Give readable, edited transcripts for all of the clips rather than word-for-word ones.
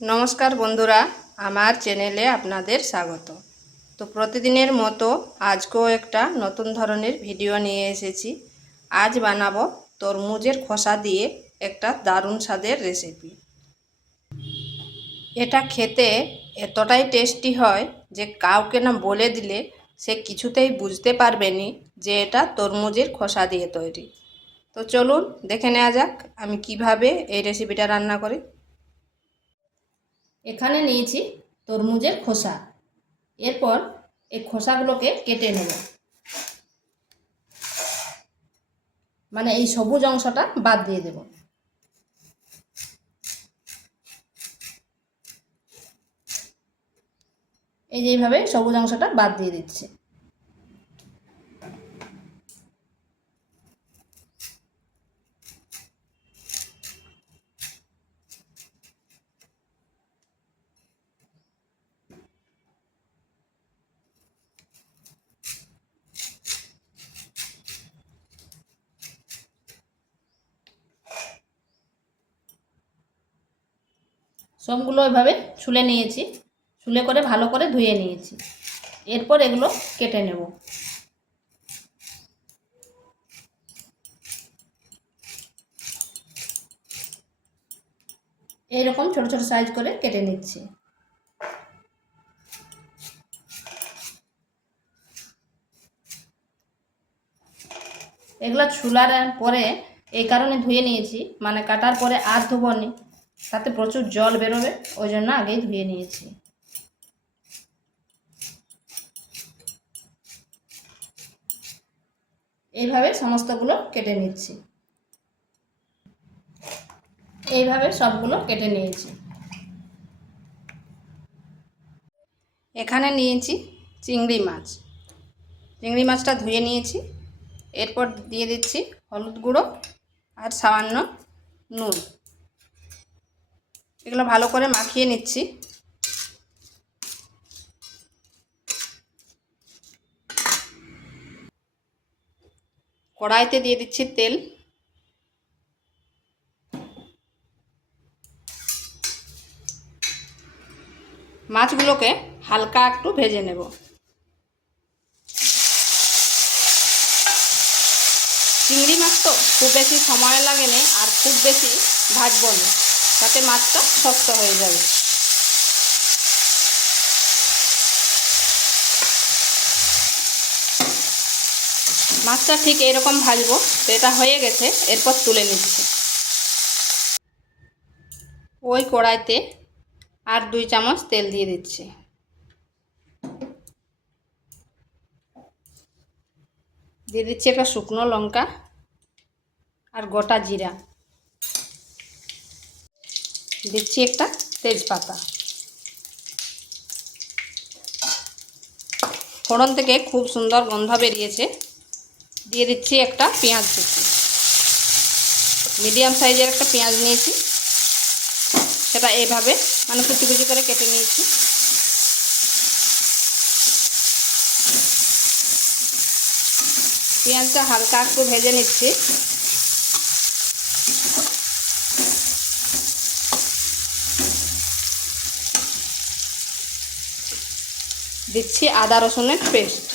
নমস্কার বন্ধুরা, আমার চ্যানেলে আপনাদের স্বাগত। তো প্রতিদিনের মতো আজকেও একটা নতুন ধরনের ভিডিও নিয়ে এসেছি। আজ বানাবো তরমুজের খোসা দিয়ে একটা দারুণ স্বাদের রেসিপি। এটা খেতে এতটাই টেস্টি হয় যে কাউকে না বলে দিলে সে কিছুতেই বুঝতে পারবে না যে এটা তরমুজের খোসা দিয়ে তৈরি। তো চলুন দেখে নেওয়া যাক আমি কিভাবে এই রেসিপিটা রান্না করি। এখানে নিয়েছি তরমুজের খোসা। এরপর এই খোসাগুলোকে কেটে নেব, মানে এই সবুজ অংশটা বাদ দিয়ে দেব। এই যে এইভাবে সবুজ অংশটা বাদ দিয়ে দিচ্ছি। সবগুলো এভাবে ছুলে নিয়েছি, ছুলে করে ভালো করে ধুয়ে নিয়েছি। এরপর এগুলো কেটে নেব। এইরকম ছোট ছোট সাইজ করে কেটে নিচ্ছি। এগুলো ছুলার পরে এই কারণে ধুয়ে নিয়েছি, মানে কাটার পরে আর ধুবো নি, তাতে প্রচুর জল বেরোবে, ওই জন্য আগেই ধুয়ে নিয়েছি। এইভাবে সমস্তগুলো কেটে নিচ্ছি। এইভাবে সবগুলো কেটে নিয়েছি। এখানে নিয়েছি চিংড়ি মাছ। চিংড়ি মাছটা ধুয়ে নিয়েছি। এরপর দিয়ে দিচ্ছি হলুদ গুঁড়ো আর সামান্য নুন। এগুলো ভালো করে মাখিয়ে নিচ্ছি। কড়াইতে দিয়ে দিচ্ছি তেল। মাছগুলোকে হালকা একটু ভেজে নেব। চিংড়ি মাছ তো খুব বেশি সময় লাগে না, আর খুব বেশি ভাজবো না, তাতে মাছটা শক্ত হয়ে যাবে। মাছটা ঠিক এরকম ভাজবো। তো এটা হয়ে গেছে, এরপর তুলে নিচ্ছি। ওই কড়াইতে আর 2 চামচ তেল দিয়ে দিচ্ছি। দিয়ে দিচ্ছি একটা শুকনো লঙ্কা আর গোটা জিরা। দিচ্ছি একটা তেজপাতা। ফোড়ন থেকে খুব সুন্দর গন্ধ বেরিয়েছে। দিয়ে দিচ্ছি একটা পেঁয়াজ কুচি। মিডিয়াম সাইজের একটা পেঁয়াজ নিয়েছি, সেটা এইভাবে মানে কুচি কুচি করে কেটে নিয়েছি। পেঁয়াজটা হালকা একটু ভেজে নিচ্ছি। দিচ্ছি আদা রসুনের পেস্ট।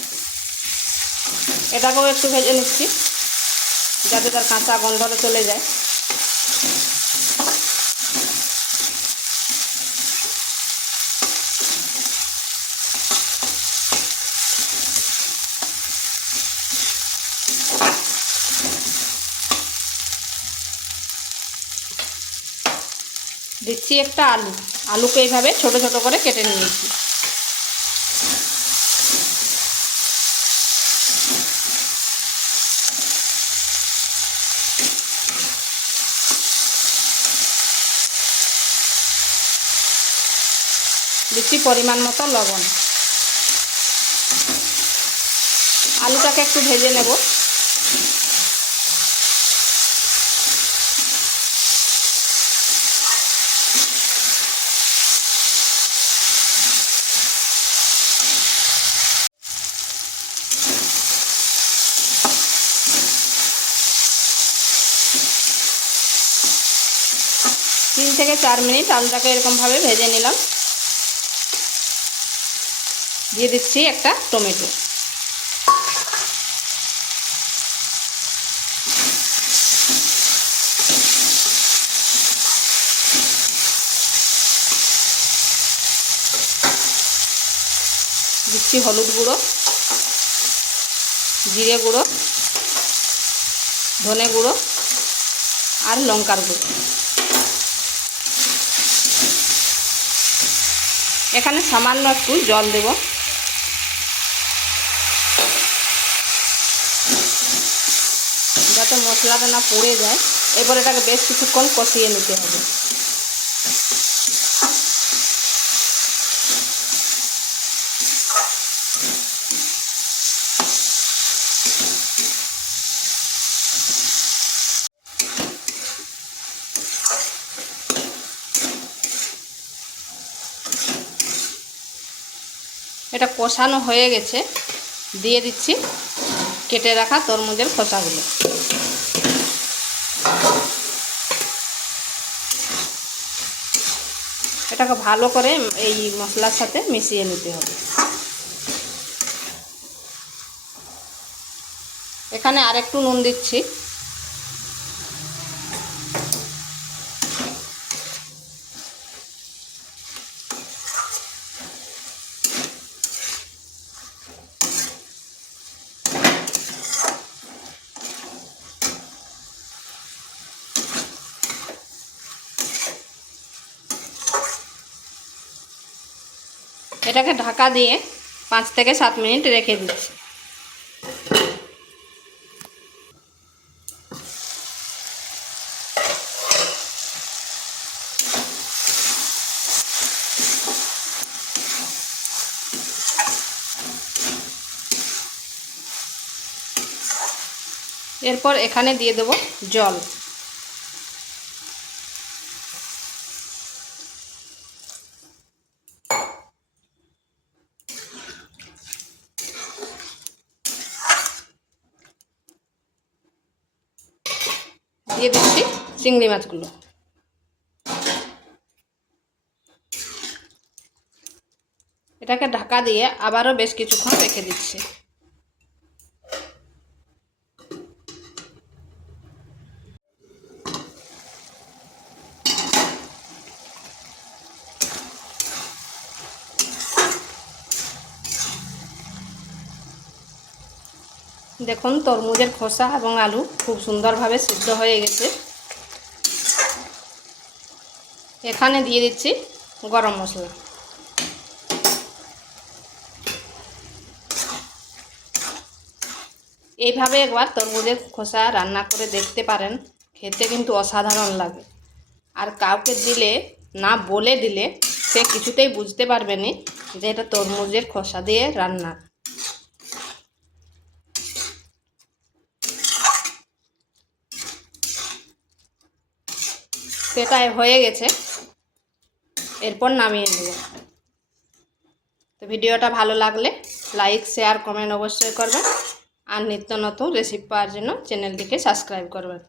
এটাকেও একটু ভেজে নিচ্ছি যাতে তার কাঁচা গন্ধটা চলে যায়। দিচ্ছি একটা আলু। আলুকে এইভাবে ছোট ছোট করে কেটে নিয়েছি। দিচ্ছি পরিমাণ মতো লবণ। আলুটাকে একটু ভেজে নেব। থেকে 4 মিনিট আলুটাকে এরকমভাবে ভেজে নিলাম। দিয়ে দিচ্ছি একটা টমেটো। দিচ্ছি হলুদ গুঁড়ো, জিরে গুঁড়ো, ধনে গুঁড়ো আর লঙ্কার গুঁড়ো। এখানে সামান্য একটু জল দেব। যাতে মশলাটা না পুড়ে যায়। এরপর এটাকে বেশ কিছুক্ষণ কষিয়ে নিতে হবে। এটা কষানো হয়ে গেছে। দিয়ে দিচ্ছি কেটে রাখা তরমুজের খোসাগুলো। এটাকে ভালো করে এই মশলার সাথে মিশিয়ে নিতে হবে। এখানে আরেকটু নুন দিচ্ছি। এটাকে ঢাকা দিয়ে 5 থেকে 7 মিনিট রেখে দিচ্ছি। এরপর এখানে দিয়ে দেব জল। দিয়ে দিচ্ছি চিংড়ি মাছগুলো। এটাকে ঢাকা দিয়ে আবারও বেশ কিছুক্ষণ রেখে দিচ্ছি। দেখুন তরমুজের খোসা এবং আলু খুব সুন্দরভাবে সিদ্ধ হয়ে গেছে। এখানে দিয়ে দিচ্ছি গরম মশলা। এইভাবে একবার তরমুজের খোসা রান্না করে দেখতে পারেন, খেতে কিন্তু অসাধারণ লাগে। আর কাউকে দিলে না বলে দিলে সে কিছুতেই বুঝতে পারবে না যে এটা তরমুজের খোসা দিয়ে রান্না। সেটা হয়ে গেছে, এরপর নামিয়ে নেব। তো ভিডিওটা ভালো লাগলে লাইক, শেয়ার, কমেন্ট অবশ্যই করবেন। আর নিত্য নতুন রেসিপি পাওয়ার জন্য চ্যানেলটিকে সাবস্ক্রাইব করবেন।